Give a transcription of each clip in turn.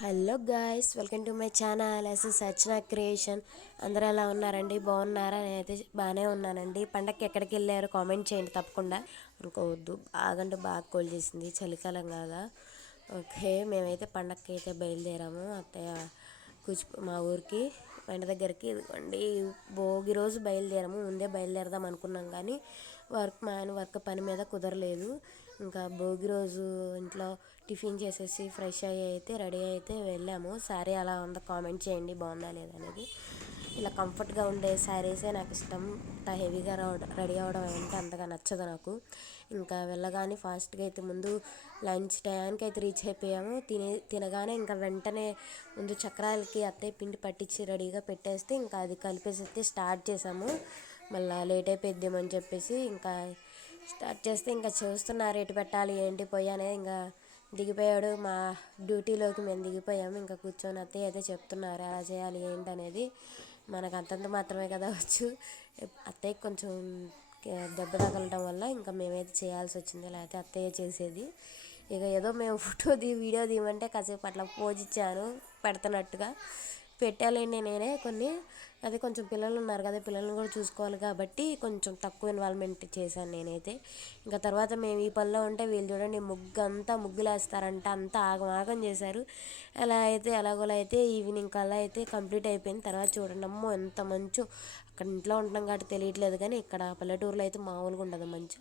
Hello guys, welcome to my channel Sachana creation. అందరూ ఎలా ఉన్నారండి? బాగున్నారా? నేనైతే బాగానే ఉన్నానండి. పండగకి ఎక్కడికి వెళ్ళారు కామెంట్ చేయండి తప్పకుండా. అనుకోవద్దు, బాగంటే బాగా కోల్ చేసింది, చలికాలం కాదా. ఓకే, మేమైతే పండగకి అయితే బయలుదేరాము. అత్తయ్య మా ఊరికి, మా ఇంటి దగ్గరికి. ఇదిగోండి, భోగి రోజు బయలుదేరాము. ముందే బయలుదేరదాం అనుకున్నాం కానీ వర్క్ పని మీద కుదరలేదు. ఇంకా భోగి రోజు ఇంట్లో టిఫిన్ చేసేసి ఫ్రెష్ అయ్యి అయితే రెడీ అయితే వెళ్ళాము. శారీ అలా ఉందో కామెంట్ చేయండి, బాగుందా లేదనేది. ఇలా కంఫర్ట్గా ఉండే శారీసే నాకు ఇష్టం. అంత హెవీగా రెడీ అవ్వడం అంటే అంతగా నచ్చదు నాకు. ఇంకా వెళ్ళగానే ఫాస్ట్గా అయితే ముందు లంచ్ టైంకి అయితే రీచ్ అయిపోయాము. తినగానే ఇంకా వెంటనే ముందు చక్రాలకి అత్తయ్య పిండి పట్టించి రెడీగా పెట్టేస్తే ఇంకా అది కలిపేసి అయితే స్టార్ట్ చేసాము. మళ్ళీ లేట్ అయిపోద్దామని చెప్పేసి ఇంకా స్టార్ట్ చేస్తే ఇంకా చూస్తున్నారు ఎటు పెట్టాలి ఏంటి పొయ్యి అనేది. ఇంకా దిగిపోయాడు, మా డ్యూటీలోకి మేము దిగిపోయాము. ఇంకా కూర్చొని అత్తయ్య అయితే చెప్తున్నారు ఎలా చేయాలి ఏంటి అనేది. మనకు అంతంత మాత్రమే కదా వచ్చు. అత్తయ్యకి కొంచెం దెబ్బ తగలటం వల్ల ఇంకా మేమైతే చేయాల్సి వచ్చింది, లేకపోతే అత్తయ్య చేసేది. ఇక ఏదో మేము వీడియో తీయమంటే కాసేపు అట్లా పోజ్ ఇచ్చాను పెడుతున్నట్టుగా. పెట్టాలండి నేనే కొన్ని. అదే కొంచెం పిల్లలు ఉన్నారు కదా, పిల్లల్ని కూడా చూసుకోవాలి కాబట్టి కొంచెం తక్కువ ఇన్వాల్వ్మెంట్ చేశాను నేనైతే. ఇంకా తర్వాత మేము ఈ పనిలో ఉంటే వీళ్ళు చూడండి ముగ్గులు వేస్తారంట, అంతా ఆగం చేశారు. అలా అయితే ఎలాగోలా అయితే ఈవినింగ్ కల్లా అయితే కంప్లీట్ అయిపోయింది. తర్వాత చూడండి, అమ్మో ఎంత మంచు. అక్కడ ఇంట్లో ఉంటున్నాం కాబట్టి తెలియట్లేదు కానీ ఇక్కడ పల్లెటూరులో అయితే మామూలుగా ఉండదు మంచు.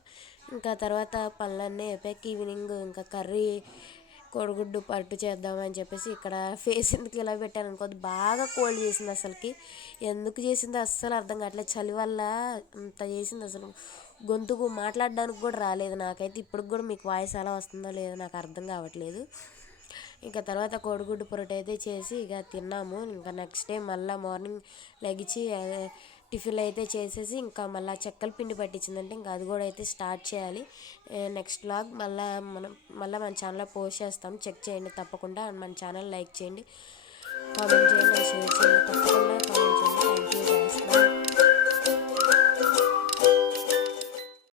ఇంకా తర్వాత పనులన్నీ అయిపోయాక ఈవినింగ్ ఇంకా కర్రీ కోడిగుడ్డు పట్టు చేద్దామని చెప్పేసి ఇక్కడ ఫేస్ ఎందుకు ఇలా పెట్టాను అనుకోద్దు, బాగా కోల్డ్ చేసింది అసలుకి. ఎందుకు చేసిందో అస్సలు అర్థం కావట్లేదు, చలి వల్ల అంత చేసింది. అసలు గొంతుకు మాట్లాడడానికి కూడా రాలేదు నాకైతే. ఇప్పటికి కూడా మీకు వాయిస్ ఎలా వస్తుందో లేదో నాకు అర్థం కావట్లేదు. ఇంకా తర్వాత కోడిగుడ్డు పొరటు అయితే చేసి ఇక తిన్నాము. ఇంకా నెక్స్ట్ డే మళ్ళీ మార్నింగ్ లెగిచి టిఫిన్లు అయితే చేసేసి ఇంకా మళ్ళీ చెక్కల పిండి పట్టించిందంటే ఇంకా అది కూడా అయితే స్టార్ట్ చేయాలి. నెక్స్ట్ వ్లాగ్ మళ్ళీ మన ఛానల్లో పోస్ట్ చేస్తాం, చెక్ చేయండి తప్పకుండా. మన ఛానల్ లైక్ చేయండి, కామెంట్ చేయండి, షేర్